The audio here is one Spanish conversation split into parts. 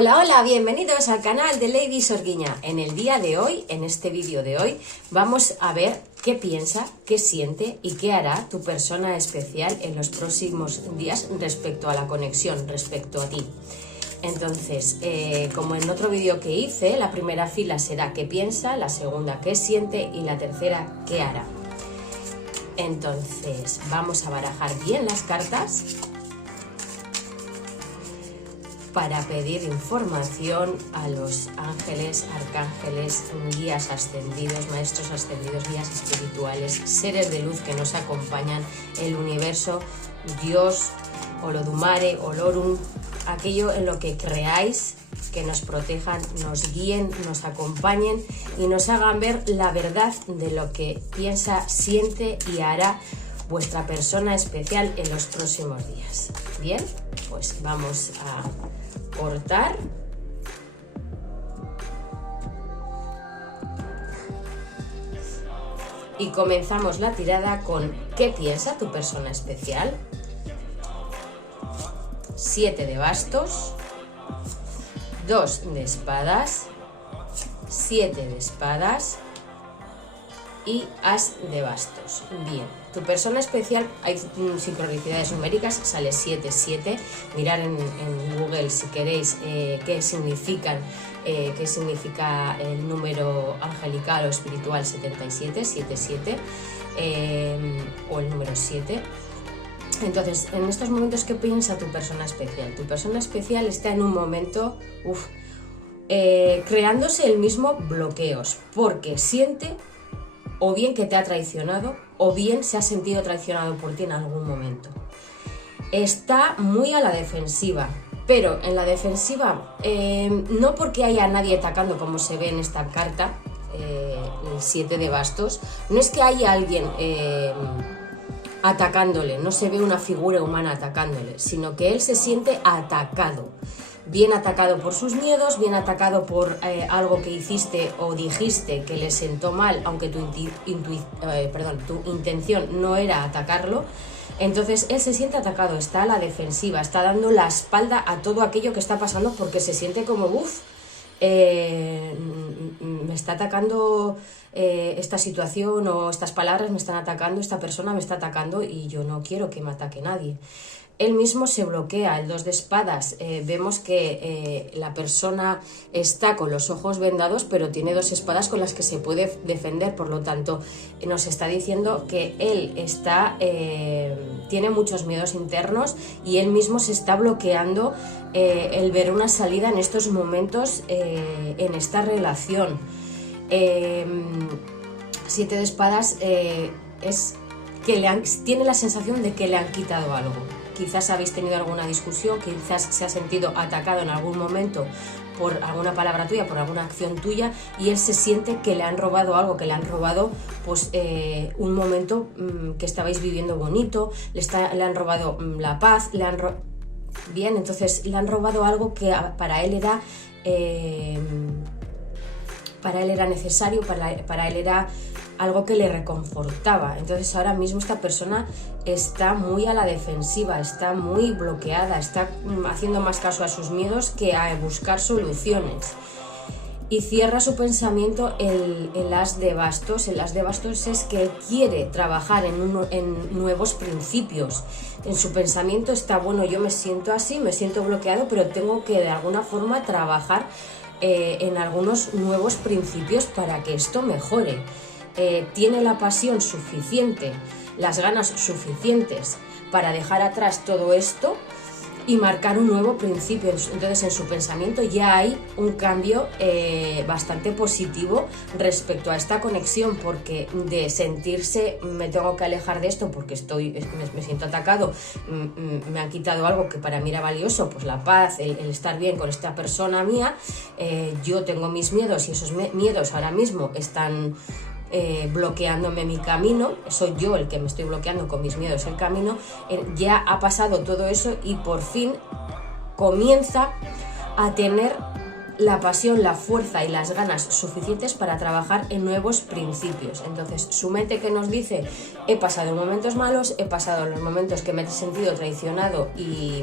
Hola, hola, bienvenidos al canal de Lady Sorguiña. En el día de hoy, en este vídeo de hoy, vamos a ver qué piensa, qué siente y qué hará tu persona especial en los próximos días respecto a la conexión, respecto a ti. Entonces, como en otro vídeo que hice, la primera fila será qué piensa, la segunda qué siente y la tercera qué hará. Entonces, vamos a barajar bien las cartas para pedir información a los ángeles, arcángeles, guías ascendidos, maestros ascendidos, guías espirituales, seres de luz que nos acompañan, el universo, Dios, Olodumare, Olorum, aquello en lo que creáis, que nos protejan, nos guíen, nos acompañen y nos hagan ver la verdad de lo que piensa, siente y hará vuestra persona especial en los próximos días. Bien, pues vamos a cortar. Y comenzamos la tirada con ¿qué piensa tu persona especial? 7 de bastos, 2 de espadas, 7 de espadas y as de bastos. Bien, tu persona especial, hay sincronicidades numéricas, sale 7-7. Mirar en Google si queréis qué significa el número angelical o espiritual 77, 77, o el número 7. Entonces, en estos momentos, ¿qué piensa tu persona especial? Tu persona especial está en un momento creándose el mismo bloqueos, porque siente o bien que te ha traicionado o bien se ha sentido traicionado por ti en algún momento. Está muy a la defensiva, pero en la defensiva no porque haya nadie atacando como se ve en esta carta, el 7 de bastos, no es que haya alguien atacándole, no se ve una figura humana atacándole, sino que él se siente atacado. Bien atacado por sus miedos, bien atacado por algo que hiciste o dijiste que le sentó mal, aunque tu intención no era atacarlo. Entonces él se siente atacado, está a la defensiva, está dando la espalda a todo aquello que está pasando porque se siente como me está atacando esta situación o estas palabras me están atacando, esta persona me está atacando y yo no quiero que me ataque nadie. Él mismo se bloquea, el 2 de espadas, vemos que la persona está con los ojos vendados, pero tiene 2 espadas con las que se puede defender, por lo tanto nos está diciendo que él tiene muchos miedos internos y él mismo se está bloqueando el ver una salida en estos momentos en esta relación. 7 de espadas es que tiene la sensación de que le han quitado algo. Quizás habéis tenido alguna discusión, quizás se ha sentido atacado en algún momento por alguna palabra tuya, por alguna acción tuya, y él se siente que le han robado algo, que le han robado pues un momento que estabais viviendo bonito, le han robado la paz, bien, entonces le han robado algo que para él era necesario, para él era algo que le reconfortaba. Entonces ahora mismo esta persona está muy a la defensiva, está muy bloqueada, está haciendo más caso a sus miedos que a buscar soluciones. Y cierra su pensamiento el as de bastos. El as de bastos es que quiere trabajar en nuevos principios. En su pensamiento está, bueno, yo me siento así, me siento bloqueado, pero tengo que de alguna forma trabajar en algunos nuevos principios para que esto mejore. Tiene la pasión suficiente, las ganas suficientes para dejar atrás todo esto y marcar un nuevo principio. Entonces en su pensamiento ya hay un cambio bastante positivo respecto a esta conexión, porque de sentirse me tengo que alejar de esto porque me siento atacado, me han quitado algo que para mí era valioso, pues la paz, el estar bien con esta persona mía, yo tengo mis miedos y esos miedos ahora mismo están bloqueándome mi camino, soy yo el que me estoy bloqueando con mis miedos el camino. Ya ha pasado todo eso y por fin comienza a tener la pasión, la fuerza y las ganas suficientes para trabajar en nuevos principios. Entonces su mente, que nos dice: he pasado momentos malos, he pasado los momentos que me he sentido traicionado y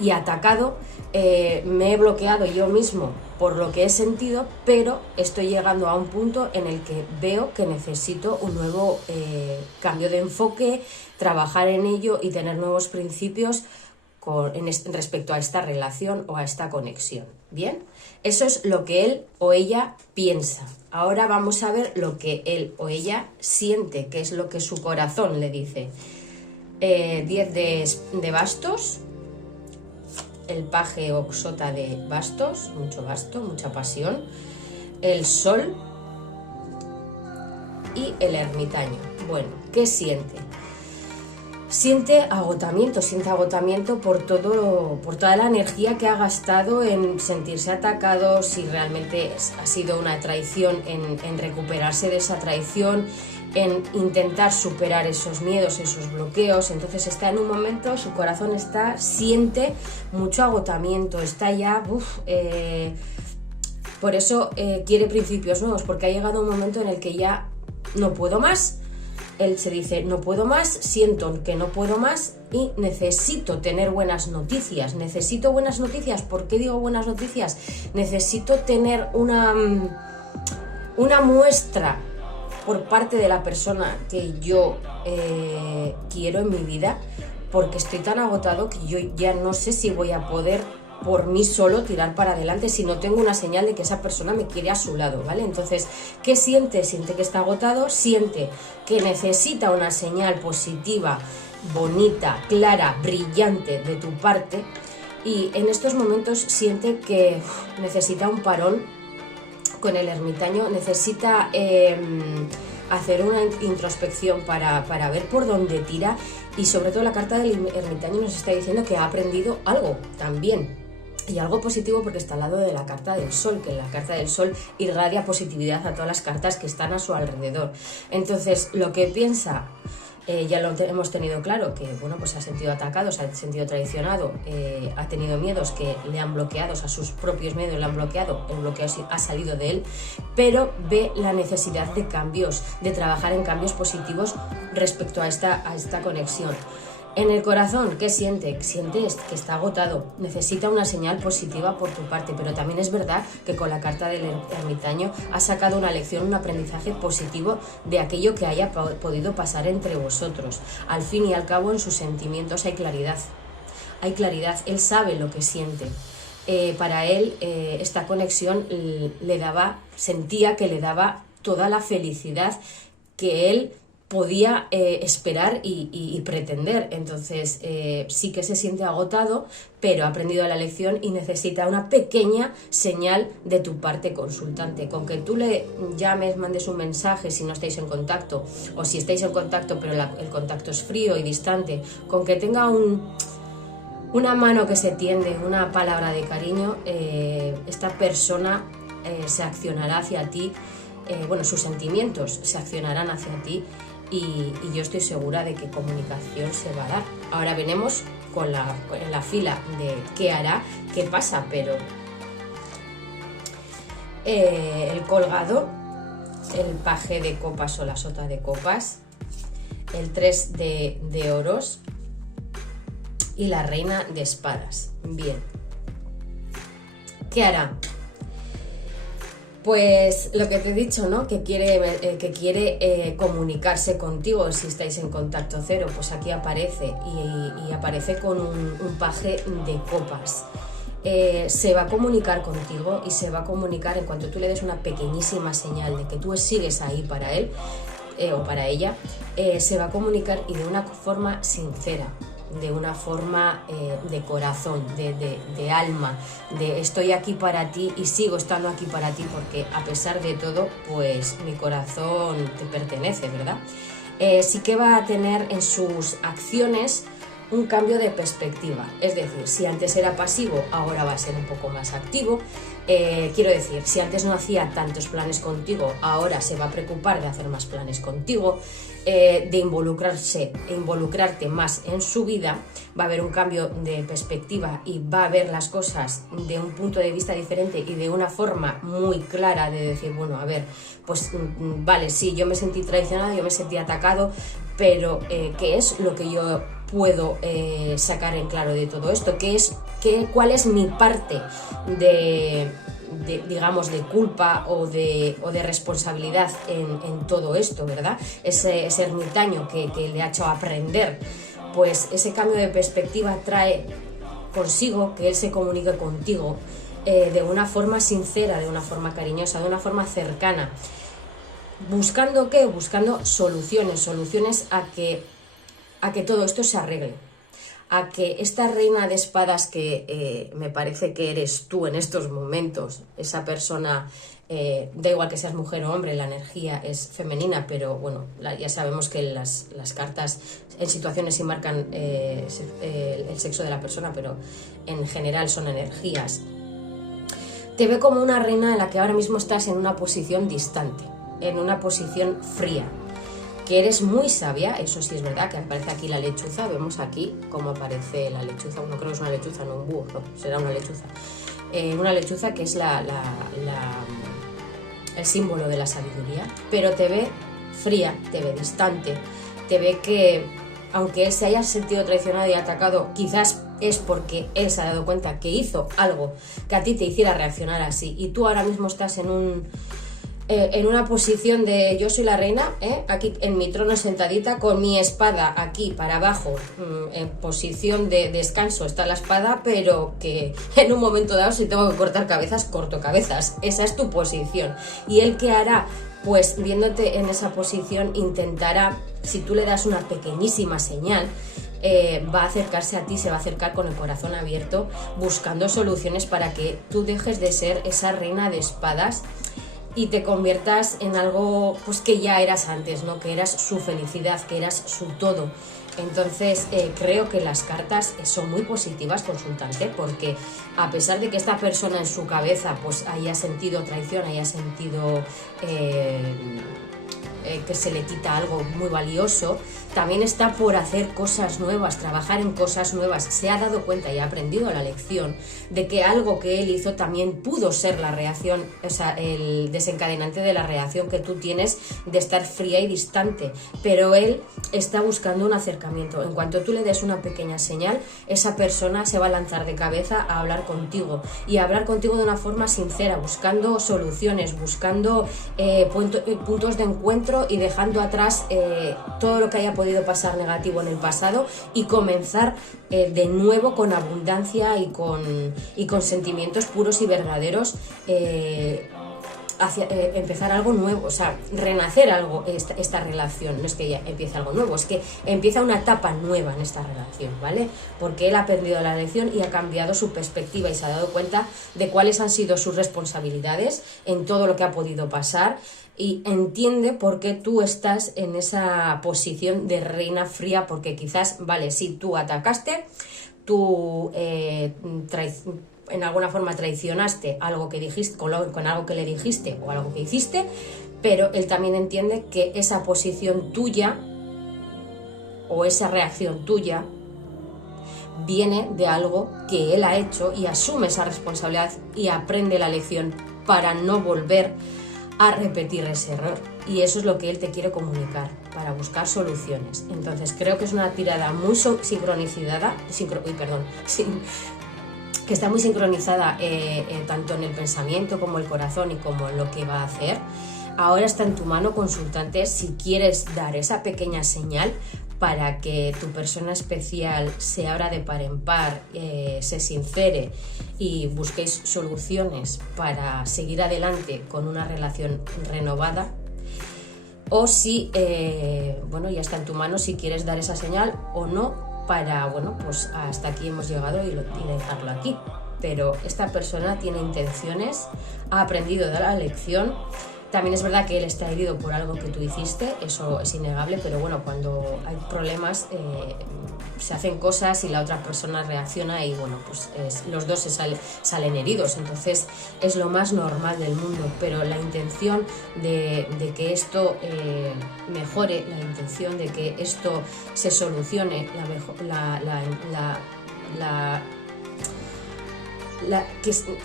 y atacado, me he bloqueado yo mismo por lo que he sentido, pero estoy llegando a un punto en el que veo que necesito un nuevo cambio de enfoque, trabajar en ello y tener nuevos principios respecto a esta relación o a esta conexión. Bien, eso es lo que él o ella piensa. Ahora vamos a ver lo que él o ella siente, que es lo que su corazón le dice. 10 de bastos, el paje o sota de bastos, mucho basto, mucha pasión, el sol y el ermitaño. Bueno, ¿qué siente? Siente agotamiento por toda la energía que ha gastado en sentirse atacado, si realmente ha sido una traición, en recuperarse de esa traición, en intentar superar esos miedos, esos bloqueos. Entonces está en un momento, su corazón siente mucho agotamiento, está ya, por eso quiere principios nuevos, porque ha llegado un momento en el que ya no puedo más. Él se dice, no puedo más, siento que no puedo más y necesito tener buenas noticias. Necesito buenas noticias. ¿Por qué digo buenas noticias? Necesito tener una muestra por parte de la persona que yo quiero en mi vida, porque estoy tan agotado que yo ya no sé si voy a poder por mí solo tirar para adelante si no tengo una señal de que esa persona me quiere a su lado, ¿vale? Entonces, ¿qué siente? Siente que está agotado, siente que necesita una señal positiva, bonita, clara, brillante de tu parte, y en estos momentos siente que necesita un parón con el ermitaño, necesita hacer una introspección para ver por dónde tira, y sobre todo la carta del ermitaño nos está diciendo que ha aprendido algo también. Y algo positivo, porque está al lado de la carta del sol, que la carta del sol irradia positividad a todas las cartas que están a su alrededor. Entonces, lo que piensa, ya lo hemos tenido claro, que bueno, pues se ha sentido atacado, se ha sentido traicionado, ha tenido miedos que le han bloqueado, o sea, sus propios miedos le han bloqueado, el bloqueo ha salido de él, pero ve la necesidad de cambios, de trabajar en cambios positivos respecto a esta conexión. En el corazón, ¿qué siente? Siente que está agotado, necesita una señal positiva por tu parte, pero también es verdad que con la carta del ermitaño ha sacado una lección, un aprendizaje positivo de aquello que haya podido pasar entre vosotros. Al fin y al cabo, en sus sentimientos hay claridad, él sabe lo que siente. Para él, esta conexión sentía que le daba toda la felicidad que él podía esperar y pretender. Entonces sí que se siente agotado, pero ha aprendido la lección y necesita una pequeña señal de tu parte consultante. Con que tú le llames, mandes un mensaje si no estáis en contacto, o si estáis en contacto pero el contacto es frío y distante, con que tenga una mano que se tiende, una palabra de cariño, esta persona se accionará hacia ti, sus sentimientos se accionarán hacia ti, y yo estoy segura de que comunicación se va a dar. Ahora veremos con la fila de qué hará, qué pasa, pero el colgado, el paje de copas o la sota de copas, el 3 de oros y la reina de espadas. Bien, ¿qué hará? Pues lo que te he dicho, ¿no? Que quiere comunicarse contigo si estáis en contacto cero. Pues aquí aparece y aparece con un paje de copas. Se va a comunicar contigo y se va a comunicar en cuanto tú le des una pequeñísima señal de que tú sigues ahí para él o para ella. Se va a comunicar, y de una forma sincera, de una forma de corazón, de alma, de estoy aquí para ti y sigo estando aquí para ti, porque a pesar de todo, pues mi corazón te pertenece, ¿verdad? Sí que va a tener en sus acciones un cambio de perspectiva, es decir, si antes era pasivo, ahora va a ser un poco más activo. Quiero decir, si antes no hacía tantos planes contigo, ahora se va a preocupar de hacer más planes contigo, de involucrarte más en su vida. Va a haber un cambio de perspectiva y va a ver las cosas de un punto de vista diferente y de una forma muy clara de decir, bueno, a ver, pues vale, sí, yo me sentí traicionado, yo me sentí atacado, pero ¿qué es lo que yo puedo sacar en claro de todo esto? ¿Cuál es mi parte digamos, de culpa o de responsabilidad en todo esto, ¿verdad? Ese ermitaño que le ha hecho aprender, pues ese cambio de perspectiva trae consigo que él se comunique contigo de una forma sincera, de una forma cariñosa, de una forma cercana. ¿Buscando qué? Buscando soluciones a que todo esto se arregle. A que esta reina de espadas que me parece que eres tú en estos momentos, esa persona, da igual que seas mujer o hombre, la energía es femenina, pero bueno, ya sabemos que las cartas en situaciones sí marcan el sexo de la persona, pero en general son energías. Te ve como una reina en la que ahora mismo estás en una posición distante, en una posición fría, que eres muy sabia. Eso sí es verdad, que aparece aquí la lechuza, vemos aquí cómo aparece la lechuza, no creo que es una lechuza, no un búho, no, será una lechuza que es el símbolo de la sabiduría, pero te ve fría, te ve distante, te ve que aunque él se haya sentido traicionado y atacado, quizás es porque él se ha dado cuenta que hizo algo que a ti te hiciera reaccionar así, y tú ahora mismo estás en una posición de yo soy la reina, aquí en mi trono sentadita con mi espada aquí para abajo, en posición de descanso está la espada, pero que en un momento dado si tengo que cortar cabezas, corto cabezas. Esa es tu posición. ¿Y él qué hará? Pues viéndote en esa posición intentará, si tú le das una pequeñísima señal, va a acercarse a ti, se va a acercar con el corazón abierto, buscando soluciones para que tú dejes de ser esa reina de espadas y te conviertas en algo pues que ya eras antes, ¿no? Que eras su felicidad, que eras su todo. Entonces creo que las cartas son muy positivas, consultante, porque a pesar de que esta persona en su cabeza pues haya sentido traición, haya sentido que se le quita algo muy valioso, también está por hacer cosas nuevas, trabajar en cosas nuevas. Se ha dado cuenta y ha aprendido la lección de que algo que él hizo también pudo ser la reacción, o sea, el desencadenante de la reacción que tú tienes de estar fría y distante, pero él está buscando un acercamiento. En cuanto tú le des una pequeña señal, esa persona se va a lanzar de cabeza a hablar contigo, y a hablar contigo de una forma sincera, buscando soluciones, buscando puntos de encuentro y dejando atrás todo lo que haya podido pasar negativo en el pasado, y comenzar de nuevo con abundancia y con sentimientos puros y verdaderos, empezar algo nuevo, o sea, renacer algo, esta relación. No es que ya empiece algo nuevo, es que empieza una etapa nueva en esta relación, ¿vale? Porque él ha aprendido la lección y ha cambiado su perspectiva y se ha dado cuenta de cuáles han sido sus responsabilidades en todo lo que ha podido pasar, y entiende por qué tú estás en esa posición de reina fría, porque quizás, vale, sí, tú atacaste, tú en alguna forma traicionaste algo que dijiste, con algo que le dijiste o algo que hiciste, pero él también entiende que esa posición tuya o esa reacción tuya viene de algo que él ha hecho, y asume esa responsabilidad y aprende la lección para no volver a repetir ese error. Y eso es lo que él te quiere comunicar, para buscar soluciones. Entonces creo que es una tirada muy sincronizada, que está muy sincronizada tanto en el pensamiento como el corazón y como en lo que va a hacer. Ahora está en tu mano, consultante, si quieres dar esa pequeña señal para que tu persona especial se abra de par en par, se sincere y busquéis soluciones para seguir adelante con una relación renovada. O si, ya está en tu mano si quieres dar esa señal o no, para, pues hasta aquí hemos llegado y dejarlo aquí. Pero esta persona tiene intenciones, ha aprendido de la lección. También es verdad que él está herido por algo que tú hiciste, eso es innegable, pero bueno, cuando hay problemas se hacen cosas y la otra persona reacciona y pues los dos salen heridos, entonces es lo más normal del mundo. Pero la intención de que esto mejore, la intención de que esto se solucione,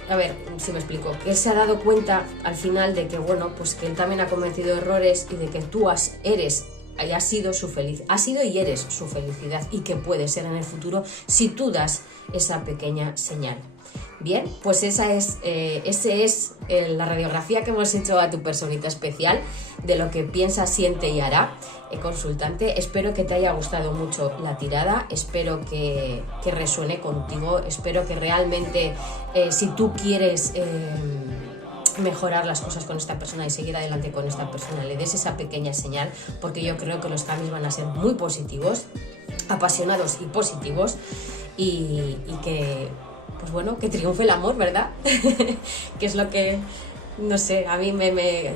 a ver si me explico, que él se ha dado cuenta al final de que pues que él también ha cometido errores y de que tú eres ha sido ha sido y eres su felicidad, y que puede ser en el futuro si tú das esa pequeña señal. Bien, pues esa es la radiografía que hemos hecho a tu personita especial, de lo que piensa, siente y hará, consultante. Espero que te haya gustado mucho la tirada, espero que resuene contigo, espero que realmente si tú quieres mejorar las cosas con esta persona y seguir adelante con esta persona, le des esa pequeña señal, porque yo creo que los cambios van a ser muy positivos, apasionados y positivos, y que, pues bueno, que triunfe el amor, ¿verdad? Que es lo que, no sé, a mí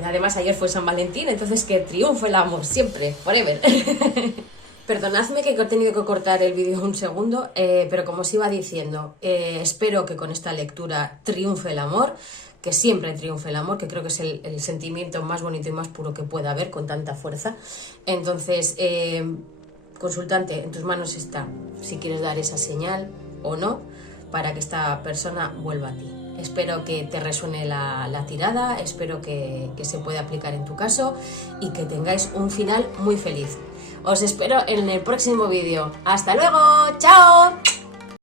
además ayer fue San Valentín, entonces que triunfe el amor siempre, forever. Perdonadme que he tenido que cortar el vídeo un segundo, pero como os iba diciendo, espero que con esta lectura triunfe el amor, que siempre triunfe el amor, que creo que es el sentimiento más bonito y más puro que pueda haber con tanta fuerza. Entonces, consultante, en tus manos está si quieres dar esa señal o no para que esta persona vuelva a ti. Espero que te resuene la tirada, espero que se pueda aplicar en tu caso y que tengáis un final muy feliz. Os espero en el próximo vídeo. ¡Hasta luego! ¡Chao!